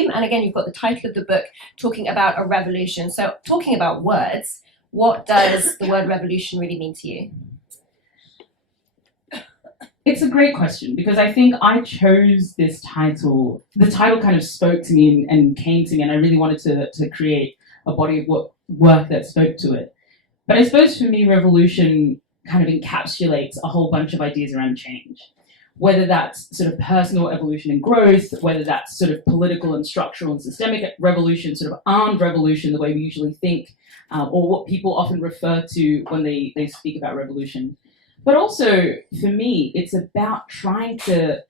And again, you've got the title of the book talking about a revolution. So talking about words, what does the word revolution really mean to you? It's a great question, because I think I chose this title. The title kind of spoke to me and came to me, and I really wanted to create a body of work that spoke to it. But I suppose for me, revolution kind of encapsulates a whole bunch of ideas around change. Whether that's sort of personal evolution and growth, whether that's sort of political and structural and systemic revolution, sort of armed revolution, the way we usually think, or what people often refer to when they speak about revolution. But also, for me, it's about trying to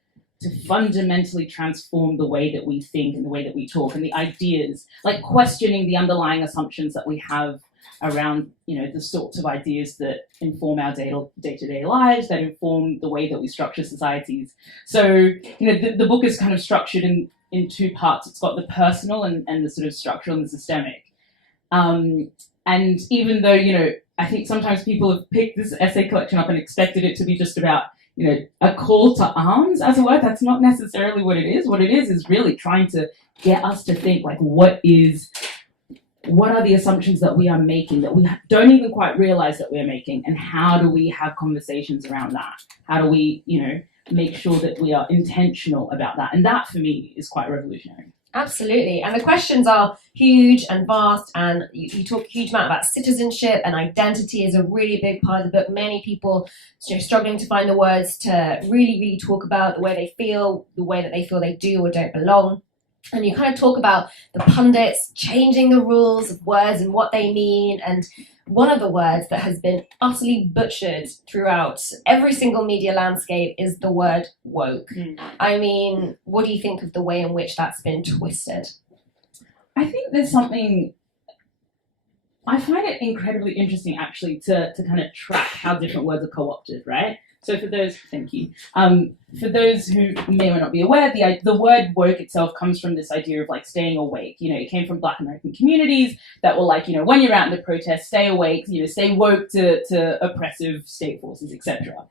fundamentally transform the way that we think and the way that we talk and the ideas, like questioning the underlying assumptions that we have around, the sorts of ideas that inform our day-to-day lives, that inform the way that we structure societies. So, the book is kind of structured in two parts. It's got the personal and the sort of structural and the systemic. And even though, I think sometimes people have picked this essay collection up and expected it to be just about, a call to arms, as it were. That's not necessarily what it is. What it is really trying to get us to think, like, what are the assumptions that we are making that we don't even quite realize that we're making, and how do we have conversations around that? How do we, make sure that we are intentional about that? And that, for me, is quite revolutionary. Absolutely. And the questions are huge and vast, and you talk a huge amount about citizenship, and identity is a really big part of the book. Many people struggling to find the words to really, really talk about the way they feel, the way that they feel they do or don't belong. And you kind of talk about the pundits changing the rules of words and what they mean. And one of the words that has been utterly butchered throughout every single media landscape is the word woke. I mean, what do you think of the way in which that's been twisted? I think there's something, I find it incredibly interesting, actually, to kind of track how different words are co-opted, right? So for those, thank you. For those who may or may not be aware, the word woke itself comes from this idea of like staying awake. It came from Black American communities that were like, when you're out in the protest, stay awake, stay woke to oppressive state forces, etc.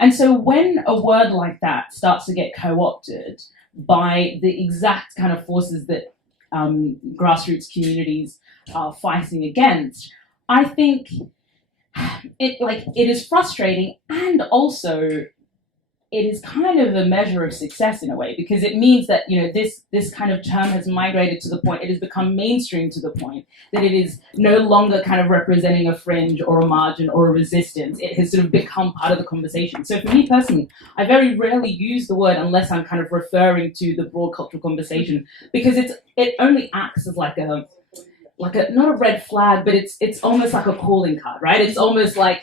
And so when a word like that starts to get co-opted by the exact kind of forces that grassroots communities are fighting against, I think it is frustrating, and also it is kind of a measure of success in a way, because it means that this kind of term has migrated to the point, it has become mainstream to the point that it is no longer kind of representing a fringe or a margin or a resistance. It has sort of become part of the conversation. So for me personally, I very rarely use the word unless I'm kind of referring to the broad cultural conversation, because it only acts as like a not a red flag, but it's almost like a calling card, right? It's almost like,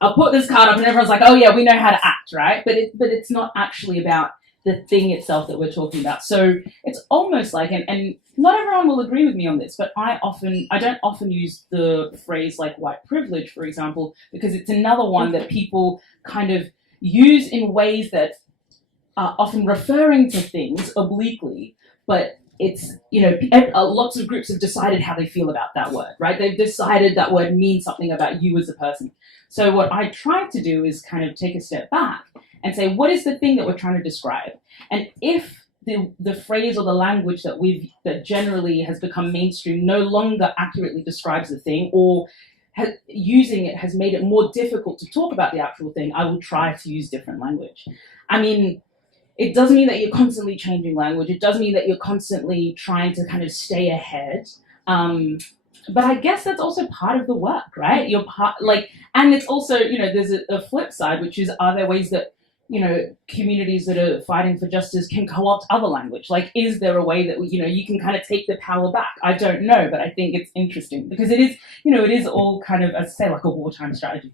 I'll put this card up and everyone's like, oh yeah, we know how to act, right? But it's not actually about the thing itself that we're talking about. So it's almost like, and not everyone will agree with me on this, but I don't often use the phrase like white privilege, for example, because it's another one that people kind of use in ways that are often referring to things obliquely, but it's, lots of groups have decided how they feel about that word, right? They've decided that word means something about you as a person. So what I try to do is kind of take a step back and say, what is the thing that we're trying to describe? And if the phrase or the language that generally has become mainstream no longer accurately describes the thing, or using it has made it more difficult to talk about the actual thing, I will try to use different language. I mean, it doesn't mean that you're constantly changing language. It doesn't mean that you're constantly trying to kind of stay ahead. But I guess that's also part of the work, right? And it's also, there's a flip side, which is, are there ways that, communities that are fighting for justice can co-opt other language? Like, is there a way that, you can kind of take the power back? I don't know, but I think it's interesting because it is, it is all kind of, as I say, like a wartime strategy.